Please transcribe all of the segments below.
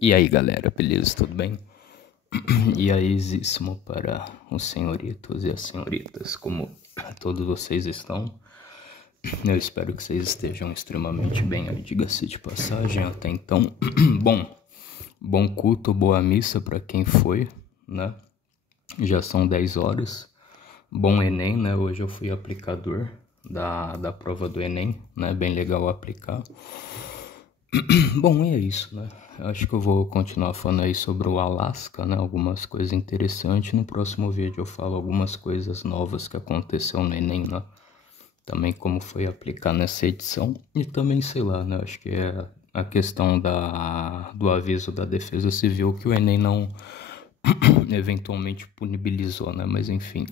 E aí galera, beleza? Tudo bem? E aisíssimo para os senhoritos e as senhoritas, como todos vocês estão. Eu espero que vocês estejam extremamente bem, aí diga-se de passagem até então. Bom culto, boa missa para quem foi, né? Já são 10 horas. Bom Enem, né? Hoje eu fui aplicador da prova do Enem, né? Bem legal aplicar. Bom, e é isso, né? Acho que eu vou continuar falando aí sobre o Alasca, né? Algumas coisas interessantes. No próximo vídeo eu falo algumas coisas novas que aconteceu no Enem, né? Também como foi aplicar nessa edição. E também, sei lá, né? Acho que é a questão do aviso da Defesa Civil que o Enem não eventualmente punibilizou, né? Mas enfim.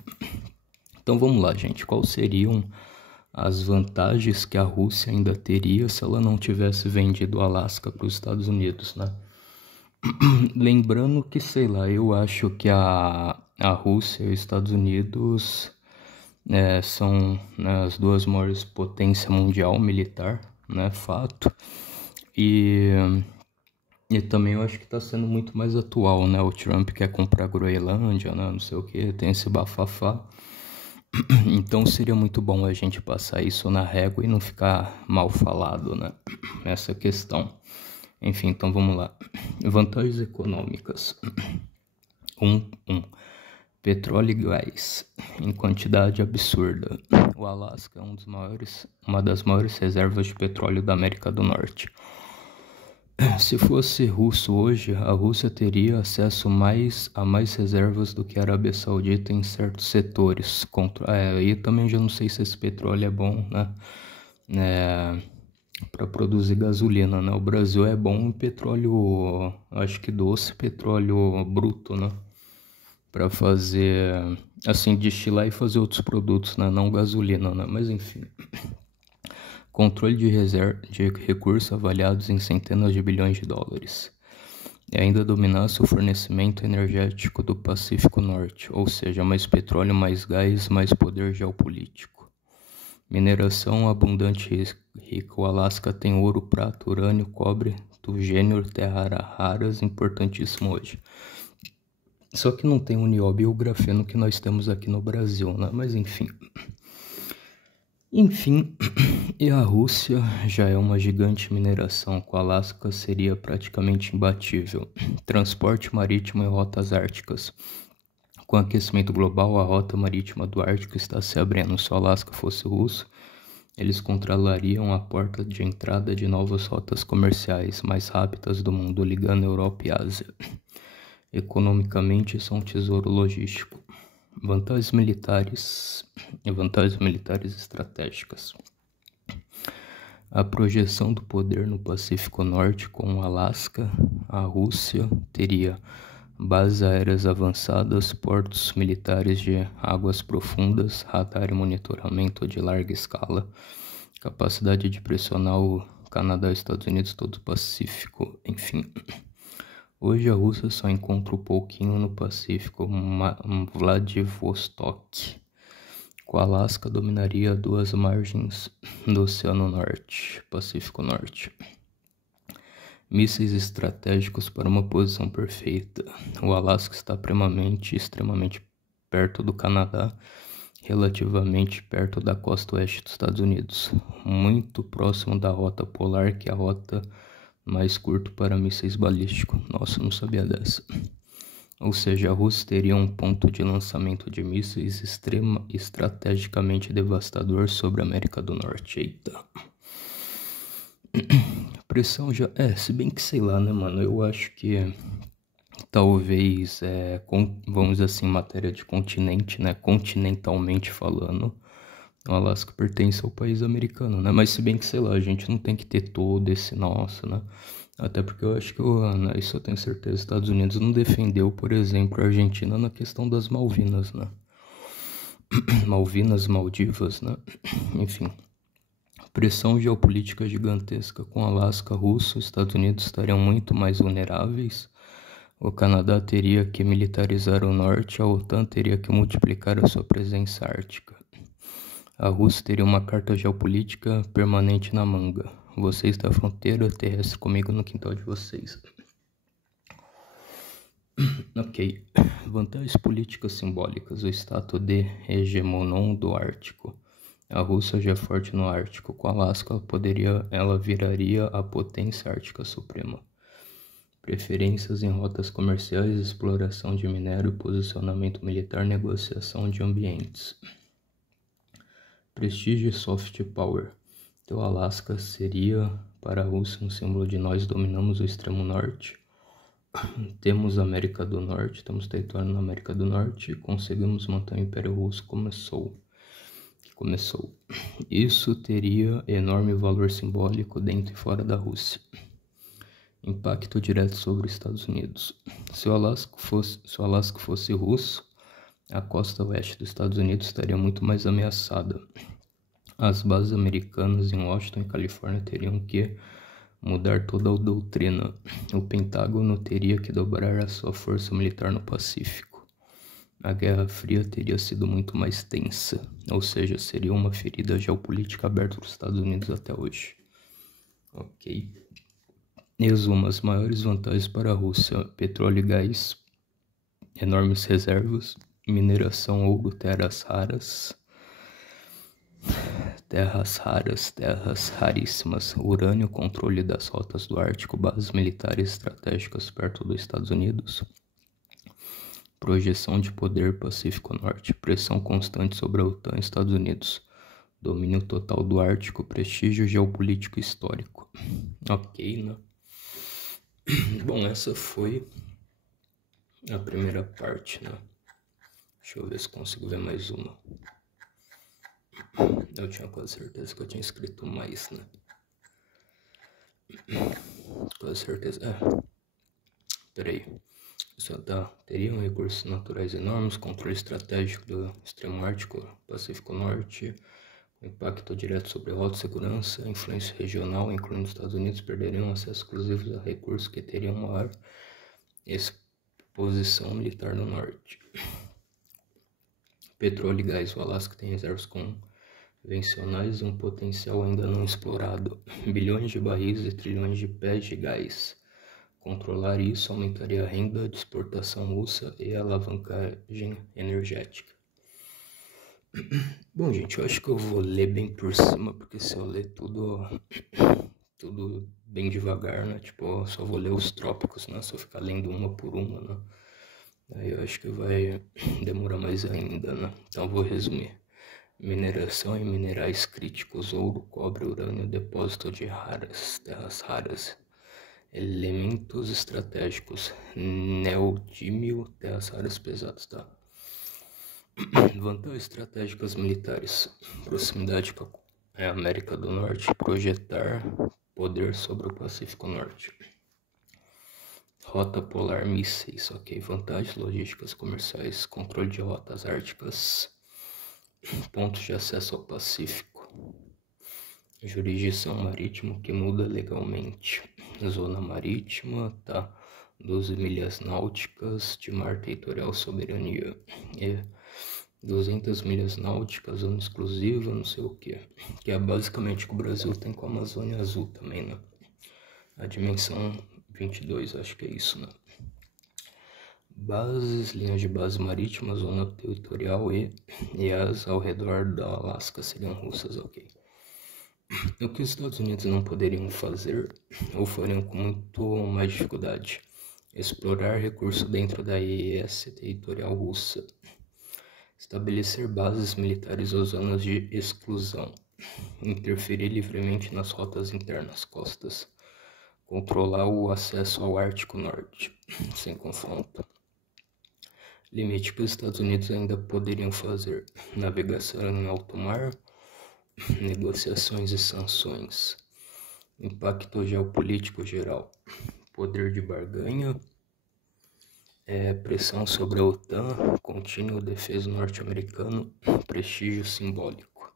Então vamos lá, gente. Quais seriam as vantagens que a Rússia ainda teria se ela não tivesse vendido o Alasca para os Estados Unidos, né? Lembrando que, sei lá, eu acho que a Rússia e os Estados Unidos são, né, as duas maiores potências mundial militar, né? Fato. E também eu acho que está sendo muito mais atual, né? O Trump quer comprar a Groenlândia, né? Não sei o que, tem esse bafafá. Então seria muito bom a gente passar isso na régua e não ficar mal falado, né? Essa questão. Enfim, então vamos lá. Vantagens econômicas. 1. Petróleo e gás em quantidade absurda. O Alasca é uma das maiores reservas de petróleo da América do Norte. Se fosse russo hoje, a Rússia teria acesso a mais reservas do que a Arábia Saudita em certos setores. E também já não sei se esse petróleo é bom, né? Para produzir gasolina, né? O Brasil é bom em petróleo, acho que doce, petróleo bruto, né? Para fazer, assim, destilar e fazer outros produtos, né? Não gasolina, né? Mas enfim. Controle de recursos avaliados em centenas de bilhões de dólares. E ainda dominasse o fornecimento energético do Pacífico Norte, ou seja, mais petróleo, mais gás, mais poder geopolítico. Mineração abundante e rica. O Alasca tem ouro, prata, urânio, cobre, tungstênio, terras raras, importantíssimo hoje. Só que não tem o nióbio e o grafeno que nós temos aqui no Brasil, né? Mas enfim. E a Rússia já é uma gigante mineração, com o Alasca seria praticamente imbatível. Transporte marítimo em rotas árticas. Com o aquecimento global, a rota marítima do Ártico está se abrindo. Se o Alasca fosse russo, eles controlariam a porta de entrada de novas rotas comerciais mais rápidas do mundo, ligando Europa e Ásia. Economicamente, são um tesouro logístico. Vantagens militares e vantagens militares estratégicas. A projeção do poder no Pacífico Norte com o Alasca, a Rússia teria bases aéreas avançadas, portos militares de águas profundas, radar e monitoramento de larga escala, capacidade de pressionar o Canadá, Estados Unidos, todo o Pacífico, enfim. Hoje a Rússia só encontra um pouquinho no Pacífico, Vladivostok. O Alasca dominaria duas margens do Oceano Norte, Pacífico Norte. Mísseis estratégicos para uma posição perfeita. O Alasca está extremamente perto do Canadá, relativamente perto da costa oeste dos Estados Unidos, muito próximo da rota polar, que é a rota mais curta para mísseis balísticos. Nossa, eu não sabia dessa. Ou seja, a Rússia teria um ponto de lançamento de mísseis estrategicamente devastador sobre a América do Norte. Eita. Pressão já... se bem que sei lá, né, mano? Eu acho que talvez, vamos dizer assim, matéria de continente, né? Continentalmente falando, o Alasca pertence ao país americano, né? Mas se bem que, sei lá, a gente não tem que ter todo esse nosso, né? Até porque eu acho que, isso eu tenho certeza, os Estados Unidos não defendeu, por exemplo, a Argentina na questão das Malvinas, né? Malvinas, Maldivas, né? Enfim. Pressão geopolítica gigantesca. Com Alasca, Rússia e Estados Unidos estariam muito mais vulneráveis. O Canadá teria que militarizar o norte, a OTAN teria que multiplicar a sua presença ártica. A Rússia teria uma carta geopolítica permanente na manga. Vocês da fronteira terrestre comigo no quintal de vocês. Ok. Vantagens políticas simbólicas. O status de hegemonon do Ártico. A Rússia já é forte no Ártico. Com Alasca, ela viraria a potência ártica suprema. Preferências em rotas comerciais, exploração de minério, posicionamento militar, negociação de ambientes. Prestígio e soft power. Então, Alasca seria para a Rússia um símbolo de nós dominamos o extremo norte. Temos a América do Norte, temos território na América do Norte e conseguimos manter o Império Russo começou. Isso teria enorme valor simbólico dentro e fora da Rússia. Impacto direto sobre os Estados Unidos. Se o Alasca fosse russo, a costa oeste dos Estados Unidos estaria muito mais ameaçada. As bases americanas em Washington e Califórnia teriam que mudar toda a doutrina. O Pentágono teria que dobrar a sua força militar no Pacífico. A Guerra Fria teria sido muito mais tensa, ou seja, seria uma ferida geopolítica aberta para os Estados Unidos até hoje. Ok. Resumo: as maiores vantagens para a Rússia: petróleo e gás, enormes reservas, mineração, ouro, terras raríssimas, urânio, controle das rotas do Ártico, bases militares estratégicas perto dos Estados Unidos, projeção de poder Pacífico Norte, pressão constante sobre a OTAN e Estados Unidos, domínio total do Ártico, prestígio geopolítico histórico. Ok, né? Bom, essa foi a primeira parte, né? Deixa eu ver se consigo ver mais uma. Eu tinha quase certeza que eu tinha escrito mais, né? Quase certeza. Peraí. Teriam recursos naturais enormes, controle estratégico do extremo ártico, Pacífico Norte, impacto direto sobre a rota, segurança, influência regional, incluindo os Estados Unidos, perderiam acesso exclusivo a recursos que teriam maior exposição militar no norte. Petróleo e gás. O Alasca tem reservas convencionais e um potencial ainda não explorado. Bilhões de barris e trilhões de pés de gás. Controlar isso aumentaria a renda de exportação russa e a alavancagem energética. Bom, gente, eu acho que eu vou ler bem por cima, porque se eu ler tudo bem devagar, né? Tipo, eu só vou ler os trópicos, né? Se eu ficar lendo uma por uma, né? Aí eu acho que vai demorar mais ainda, né? Então eu vou resumir. Mineração e minerais críticos, ouro, cobre, urânio, depósito de terras raras. Elementos estratégicos, neodímio, terras raras pesadas, tá? Vantagens estratégicas militares, proximidade com a América do Norte, projetar poder sobre o Pacífico Norte. Rota polar, mísseis, ok. Vantagens logísticas comerciais, controle de rotas árticas, pontos de acesso ao Pacífico. Jurisdição marítima que muda legalmente. Zona marítima, tá? 12 milhas náuticas de mar territorial, soberania. E 200 milhas náuticas, zona exclusiva, não sei o que. Que é basicamente o que o Brasil tem com a Amazônia Azul também, né? A dimensão 22, acho que é isso, né? Bases, linhas de base marítima, zona territorial e as ao redor da Alasca seriam russas, ok. O que os Estados Unidos não poderiam fazer, ou fariam com muito mais dificuldade: explorar recursos dentro da EES territorial russa, estabelecer bases militares ou zonas de exclusão, interferir livremente nas rotas internas, costas, controlar o acesso ao Ártico Norte, sem confronto. Limite que os Estados Unidos ainda poderiam fazer: navegação em alto mar, negociações e sanções. Impacto geopolítico geral, poder de barganha, pressão sobre a OTAN, contínuo defesa norte-americano, prestígio simbólico.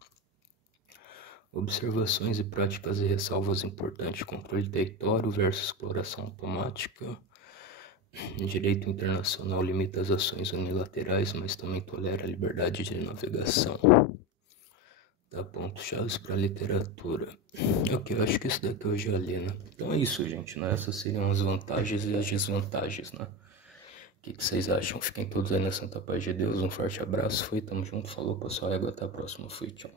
Observações e práticas e ressalvas importantes: controle de território versus exploração automática. Direito internacional limita as ações unilaterais, mas também tolera a liberdade de navegação. Dá pontos-chave para a literatura. Ok, eu acho que isso daqui eu já li, né? Então é isso, gente, né? Essas seriam as vantagens e as desvantagens, né? que vocês acham? Fiquem todos aí na santa paz de Deus. Um forte abraço. Fui, tamo junto. Falou, pessoal. Até a próxima. Fui, tchau.